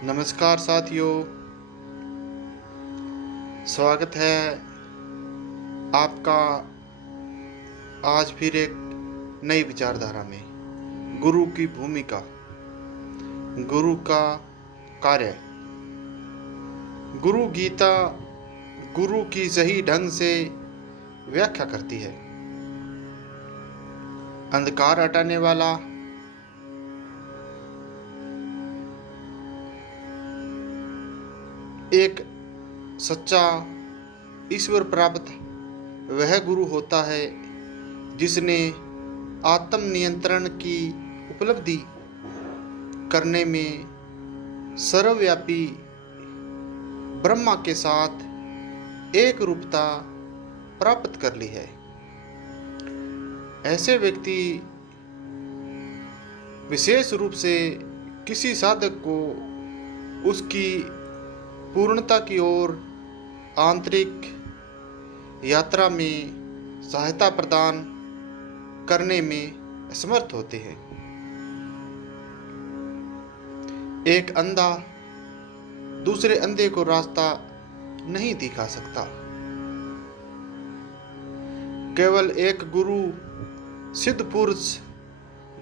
नमस्कार साथियों, स्वागत है आपका आज फिर एक नई विचारधारा में। गुरु की भूमिका, गुरु का कार्य। गुरु गीता गुरु की सही ढंग से व्याख्या करती है। अंधकार हटाने वाला, एक सच्चा ईश्वर प्राप्त वह गुरु होता है जिसने आत्म नियंत्रण की उपलब्धि करने में सर्वव्यापी ब्रह्मा के साथ एक रूपता प्राप्त कर ली है। ऐसे व्यक्ति विशेष रूप से किसी साधक को उसकी पूर्णता की ओर आंतरिक यात्रा में सहायता प्रदान करने में असमर्थ होते हैं। एक अंधा दूसरे अंधे को रास्ता नहीं दिखा सकता। केवल एक गुरु सिद्ध पुरुष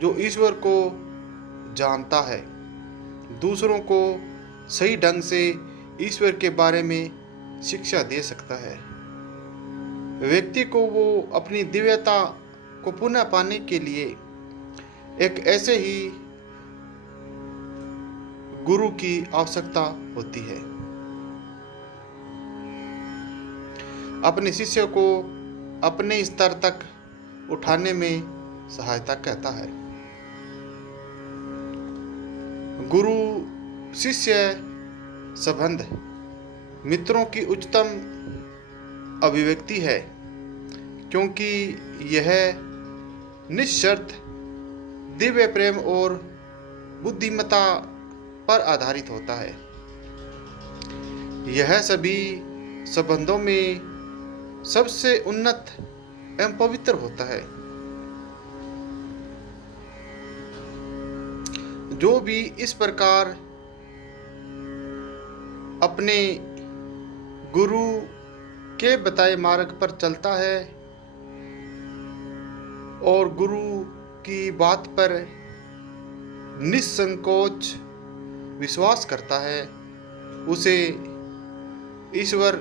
जो ईश्वर को जानता है, दूसरों को सही ढंग से ईश्वर के बारे में शिक्षा दे सकता है। व्यक्ति को वो अपनी दिव्यता को पुनः पाने के लिए एक ऐसे ही गुरु की आवश्यकता होती है। अपने शिष्य को अपने स्तर तक उठाने में सहायता कहता है। गुरु शिष्य संबंध मित्रों की उच्चतम अभिव्यक्ति है, क्योंकि यह निःशर्त दिव्य प्रेम और बुद्धिमत्ता पर आधारित होता है। यह सभी संबंधों में सबसे उन्नत एवं पवित्र होता है। जो भी इस प्रकार अपने गुरु के बताए मार्ग पर चलता है और गुरु की बात पर निसंकोच विश्वास करता है, उसे ईश्वर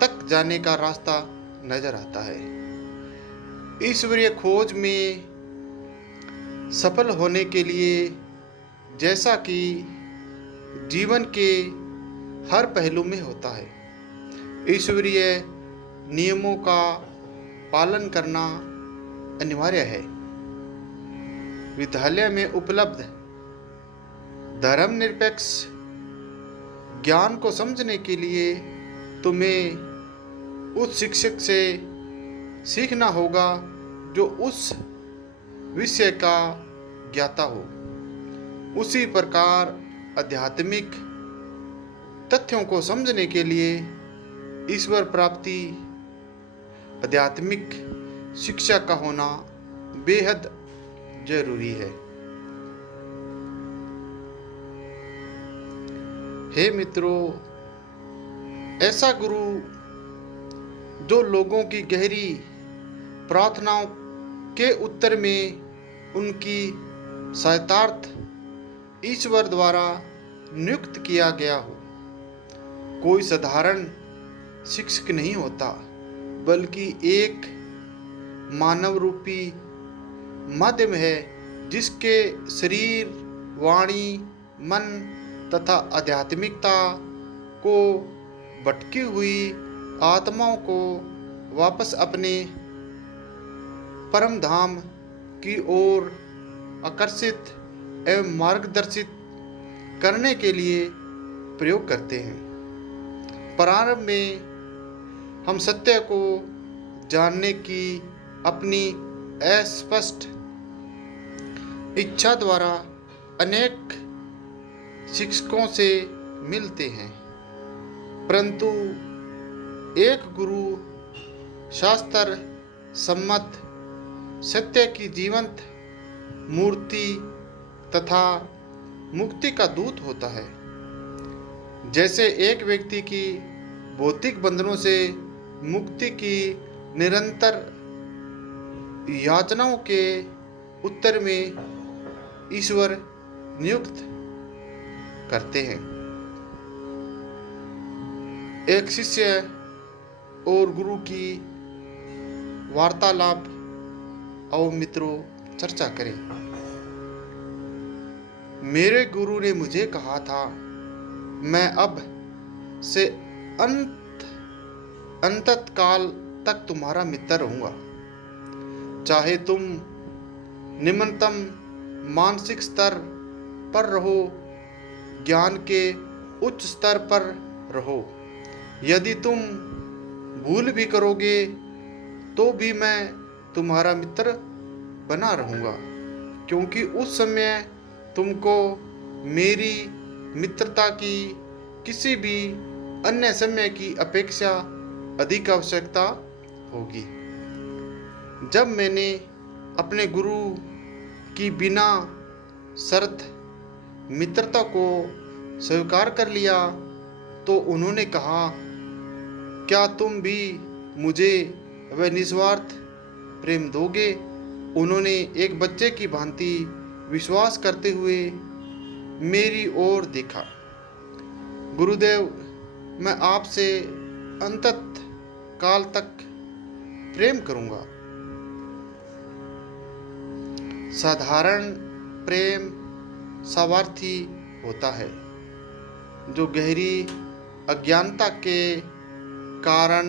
तक जाने का रास्ता नजर आता है। ईश्वरीय खोज में सफल होने के लिए, जैसा कि जीवन के हर पहलू में होता है, ईश्वरीय नियमों का पालन करना अनिवार्य है। विद्यालय में उपलब्ध धर्मनिरपेक्ष ज्ञान को समझने के लिए तुम्हें उस शिक्षक से सीखना होगा जो उस विषय का ज्ञाता हो। उसी प्रकार आध्यात्मिक तथ्यों को समझने के लिए ईश्वर प्राप्ति, आध्यात्मिक शिक्षा का होना बेहद जरूरी है। हे मित्रों, ऐसा गुरु जो लोगों की गहरी प्रार्थनाओं के उत्तर में उनकी सहायतार्थ ईश्वर द्वारा नियुक्त किया गया हो, कोई साधारण शिक्षक नहीं होता, बल्कि एक मानव रूपी माध्यम है जिसके शरीर, वाणी, मन तथा आध्यात्मिकता को भटकी हुई आत्माओं को वापस अपने परम धाम की ओर आकर्षित एवं मार्गदर्शित करने के लिए प्रयोग करते हैं। प्रारंभ में हम सत्य को जानने की अपनी अस्पष्ट इच्छा द्वारा अनेक शिक्षकों से मिलते हैं, परंतु एक गुरु शास्त्र सम्मत सत्य की जीवंत मूर्ति तथा मुक्ति का दूत होता है। जैसे एक व्यक्ति की भौतिक बंधनों से मुक्ति की निरंतर याचनाओं के उत्तर में ईश्वर नियुक्त करते हैं। एक शिष्य और गुरु की वार्तालाप। आओ मित्रों, चर्चा करें। मेरे गुरु ने मुझे कहा था, मैं अब से अनंत काल तक तुम्हारा मित्र रहूंगा। चाहे तुम निम्नतम मानसिक स्तर पर रहो, ज्ञान के उच्च स्तर पर रहो, यदि तुम भूल भी करोगे तो भी मैं तुम्हारा मित्र बना रहूंगा, क्योंकि उस समय तुमको मेरी मित्रता की किसी भी अन्य समय की अपेक्षा अधिक आवश्यकता होगी। जब मैंने अपने गुरु की बिना शर्त मित्रता को स्वीकार कर लिया तो उन्होंने कहा, क्या तुम भी मुझे वह निस्वार्थ प्रेम दोगे? उन्होंने एक बच्चे की भांति विश्वास करते हुए मेरी ओर देखा। गुरुदेव, मैं आपसे अनंत काल तक प्रेम करूंगा। साधारण प्रेम स्वार्थी होता है, जो गहरी अज्ञानता के कारण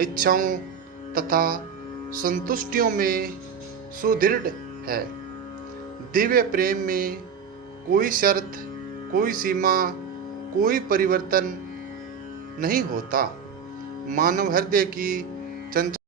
इच्छाओं तथा संतुष्टियों में सुदृढ़ है। दिव्य प्रेम में कोई शर्त, कोई सीमा, कोई परिवर्तन नहीं होता। मानव हृदय की चंचल